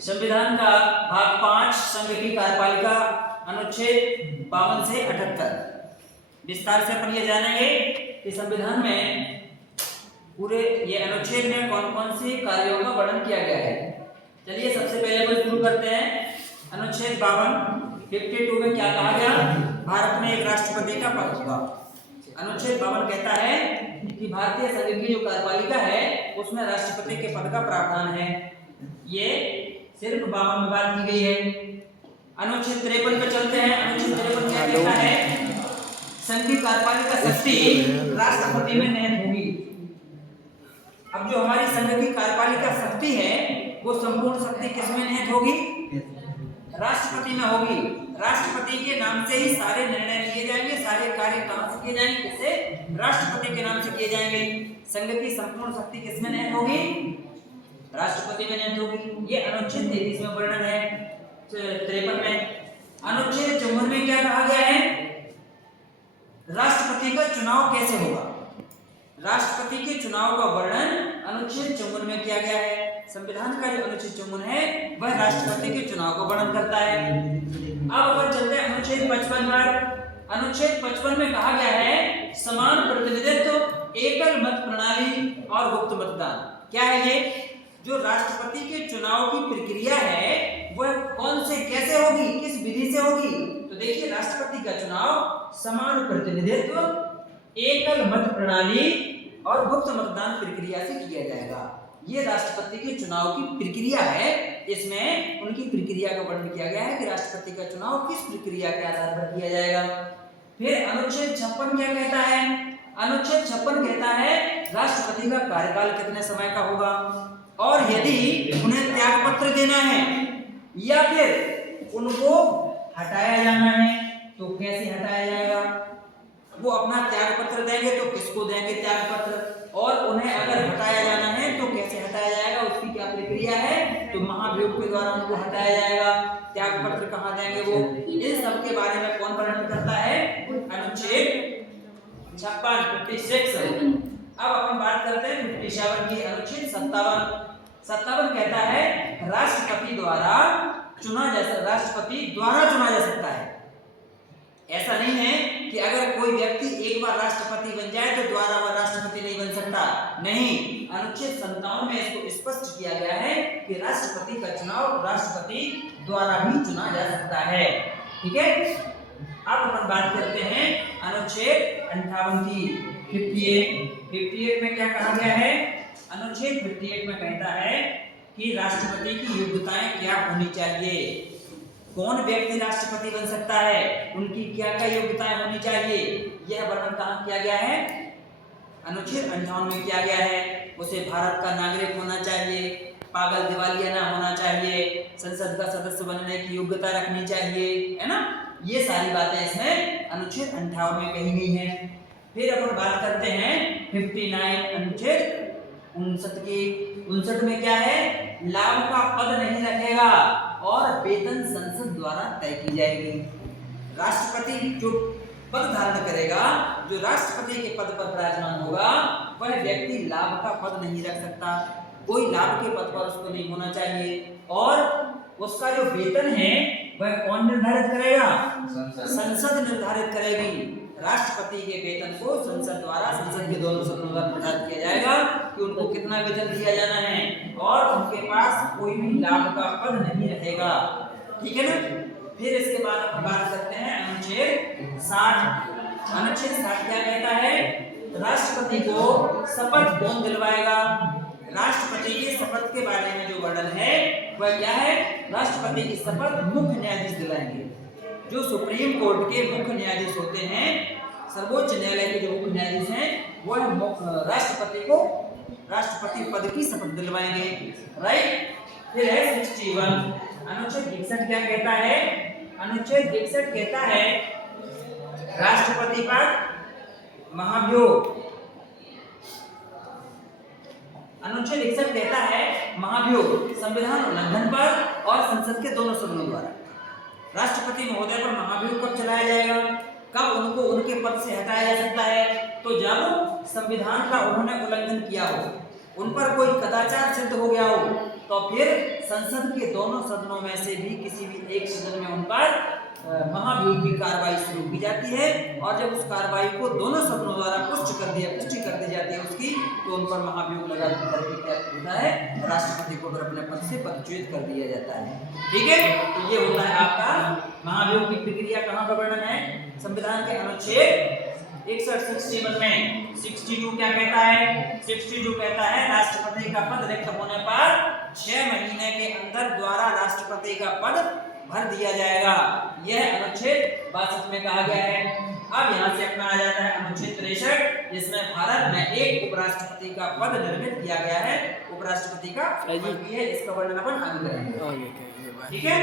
संविधान का भाग 5 संघ की कार्यपालिका अनुच्छेद 52 से 78 विस्तार से अपन ये जानेंगे कि संविधान में पूरे ये अनुच्छेद में कौन कौन सी कार्यों का वर्णन किया गया है। चलिए सबसे पहले अपन शुरू करते हैं। अनुच्छेद 52 में क्या कहा गया? भारत में एक राष्ट्रपति का पद होगा। अनुच्छेद 52 कहता है कि भारतीय संघ की जो कार्यपालिका है उसमें राष्ट्रपति के पद का प्रावधान है। ये सिर्फ 52 में बात की गई है। अनुच्छेद 53 पे चलते हैं। अनुच्छेद 53 क्या कहता है? संघ की कार्यपालिका शक्ति राष्ट्रपति में निहित होगी। अब जो हमारी संघ की कार्यपालिका शक्ति है वो संपूर्ण शक्ति किसमें निहित होगी? राष्ट्रपति में होगी। राष्ट्रपति के नाम से ही सारे निर्णय लिए जाएंगे, सारे कार्य कहां से किए जाएंगे? किससे? राष्ट्रपति के नाम से किए जाएंगे। संघ की संपूर्ण शक्ति किसमें निहित होगी? राष्ट्रपति में निहित होगी। ये अनुच्छेद 33 में वर्णन है। 53 में। अनुच्छेद 54 में क्या कहा गया है? राष्ट्रपति का चुनाव कैसे होगा? राष्ट्रपति के चुनाव का वर्णन अनुच्छेद 54 में किया गया है। संविधान का जो अनुच्छेद 54 है वह राष्ट्रपति के चुनाव को वर्णन करता है। अब अपन चलते हैं अनुच्छेद 55 पर। अनुच्छेद 55 में कहा गया है समान प्रतिनिधित्व, एकल मत प्रणाली और गुप्त मतदान। क्या है ये? जो राष्ट्रपति के चुनाव की प्रक्रिया है वह कौन से कैसे होगी, किस विधि से होगी? तो देखिए, राष्ट्रपति का चुनाव समान प्रतिनिधित्व, एकल मत प्रणाली और गुप्त मतदान प्रक्रिया से किया जाएगा। ये राष्ट्रपति के चुनाव की प्रक्रिया है। इसमें उनकी प्रक्रिया का वर्णन किया गया है कि राष्ट्रपति का चुनाव किस प्रक्रिया के आधार पर किया जाएगा। फिर अनुच्छेद 56 क्या कहता है? अनुच्छेद 56 कहता है राष्ट्रपति का कार्यकाल कितने समय का होगा और यदि उन्हें त्याग पत्र देना है या फिर उनको हटाया जाना है तो कैसे हटाया जाएगा? वो अपना त्याग पत्र देंगे तो किसको देंगे त्याग पत्र, और उन्हें अगर हटाया जाना है तो कैसे हटाया जाएगा, उसकी क्या प्रक्रिया है? तो महाभियोग के द्वारा उनको हटाया जाएगा। त्याग पत्र कहाँ देंगे वो? इन सब के बारे में कौन वर्णन करता है? अनुच्छेद 56 अब अपन बात करते हैं 57 की। अनुच्छेद 57 कहता है राष्ट्रपति द्वारा चुना जा सकता है। ऐसा नहीं है कि अगर कोई व्यक्ति एक बार राष्ट्रपति बन जाए तो दोबारा वह राष्ट्रपति नहीं बन सकता। नहीं, अनुच्छेद 57 में इसको स्पष्ट किया गया है कि राष्ट्रपति का चुनाव राष्ट्रपति द्वारा भी चुना जा सकता है। ठीक है। अब अपन बात करते हैं अनुच्छेद 58 की। 58 में क्या कहा गया है? अनुच्छेद 58 में कहता है कि राष्ट्रपति की योग्यताएं क्या होनी चाहिए, कौन व्यक्ति राष्ट्रपति बन सकता है, उनकी क्या क्या योग्यताएं होनी चाहिए, यह वर्णन कहाँ किया गया है? अनुच्छेद 58 में किया गया है। उसे भारत का नागरिक होना चाहिए, पागल दिवालिया ना होना चाहिए, संसद का सदस्य बनने की योग्यता रखनी चाहिए, है ना? ये सारी बातें इसमें अनुच्छेद 58 में कही गई हैं। फिर अपन बात करते हैं 59 अनुच्छेद 59 की। 59 में क्या है? लाभ का पद नहीं रखेगा और वेतन संसद द्वारा तय की जाएगी। राष्ट्रपति जो पद धारण करेगा, जो राष्ट्रपति के पद पर विराजमान होगा, वह व्यक्ति लाभ का पद नहीं रख सकता। कोई लाभ के पद पर उसको नहीं होना चाहिए। और उसका जो वेतन है वह कौन निर्धारित करेगा? संसद निर्धारित करेगी। राष्ट्रपति के वेतन को संसद द्वारा, संसद के दोनों सदनों द्वारा निर्धारित किया जाएगा कि उनको कितना वेतन दिया जाना है और उनके पास कोई भी लाभ का पद नहीं रहेगा। ठीक है ना? फिर इसके बाद हम बात करते हैं अनुच्छेद 60। अनुच्छेद 60 क्या कहता है? राष्ट्रपति को शपथ कौन दिलवाएगा? राष्ट्रपति के शपथ के बारे में जो वर्णन है वह क्या है? राष्ट्रपति की शपथ मुख्य न्यायाधीश दिलाएंगे। जो सुप्रीम कोर्ट के मुख्य न्यायाधीश होते हैं, सर्वोच्च न्यायालय के जो मुख्य न्यायाधीश हैं, वह राष्ट्रपति को राष्ट्रपति पद की शपथ दिलवाएंगे। राइट। फिर है 61। अनुच्छेद 61 क्या कहता है? अनुच्छेद 61 कहता है राष्ट्रपति पर महाभियोग। अनुच्छेद 61 कहता है महाभियोग संविधान उल्लंघन पर और संसद के दोनों सदनों द्वारा राष्ट्रपति महोदय पर महाभियोग कब चलाया जाएगा, कब उनको उनके पद से हटाया जा सकता है? तो जब संविधान का उन्होंने उल्लंघन किया हो, उन पर कोई कदाचार सिद्ध हो गया हो, तो फिर संसद के दोनों सदनों में से भी किसी भी एक सदन में उन पर महाभियोग की कार्रवाई शुरू की जाती है, और जब उस कार्रवाई को दोनों सदनों द्वारा पुष्टि कर दी जाती है उसकी, तो उन पर महाभियोग लगा करके क्या होता है, राष्ट्रपति को फिर अपने पद से पदच्युत कर दिया जाता है। ठीक है, तो ये होता है आपका महाभियोग की प्रक्रिया। कहाँ का वर्णन है, संविधान के अनुच्छेद 61 में 62 क्या कहता है, 62 कहता है राष्ट्रपति का पद रिक्त होने पर 6 महीने के अंदर द्वारा राष्ट्रपति का पद भर दिया जाएगा। यह अनुच्छेद 62 में कहा गया है। अब यहाँ से अपना आ जाता है अनुच्छेद 63, जिसमें भारत में एक उपराष्ट्रपति का पद निर्मित किया गया है। उपराष्ट्रपति का पद भी है, इसका वर्णन अपन आगे करेंगे। ठीक है।